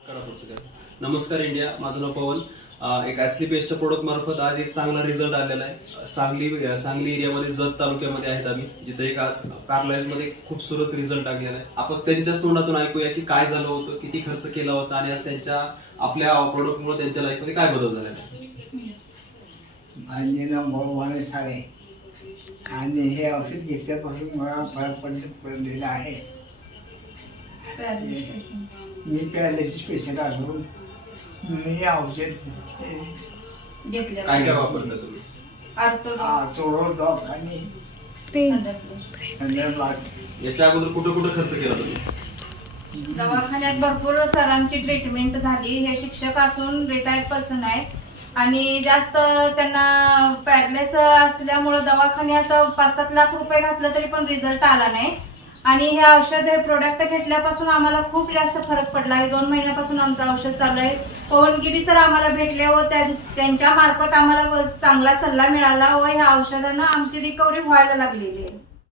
नमस्कार इंडिया, माझं नाव पवन. एक ॲस्लीपेस्टच्या प्रोडक्ट मार्फत आज एक चांगला रिझल्ट आलेला आहे. सांगली एरियामध्ये जत तालुक्यामध्ये आहेत आम्ही, जिथे एक आज मध्ये खूपसूरत रिझल्ट लागलेला आहे. आपण त्यांच्याच तोंडातून ऐकूया की काय झालं होतं, किती खर्च केला होता आणि आज आपल्या प्रोडक्टमुळे त्यांच्या लाईफमध्ये काय बदल झालेला आहे. माझे नाव भाऊ साळे आणि हे औषध घेतल्यापासून मला फरक पडलेला आहे. मी पॅरालिसिस पेशंट असून मी औषध काय काय वापरता तुम्ही? डॉक आणि याच्या अगोदर कुठं कुठं खर्च केला तुम्ही? दवाखान्यात भरपूर सरांची ट्रीटमेंट झाली. हे शिक्षक असून रिटायर्ड पर्सन आहे आणि जास्त त्यांना पॅरलेस असल्यामुळं दवाखान्यात 5-7 लाख रुपये घातलं तरी पण रिझल्ट आला नाही. आणि हे औषध हे प्रोडक्ट घेतल्यापासून आम्हाला खूप जास्त फरक पडला आहे. 2 महिन्यापासून आमचं औषध चालू आहे. पवनगिरी सर आम्हाला भेटले व त्यांच्या मार्फत आम्हाला चांगला सल्ला मिळाला व ह्या औषधानं आमची रिकव्हरी व्हायला लागलेली आहे.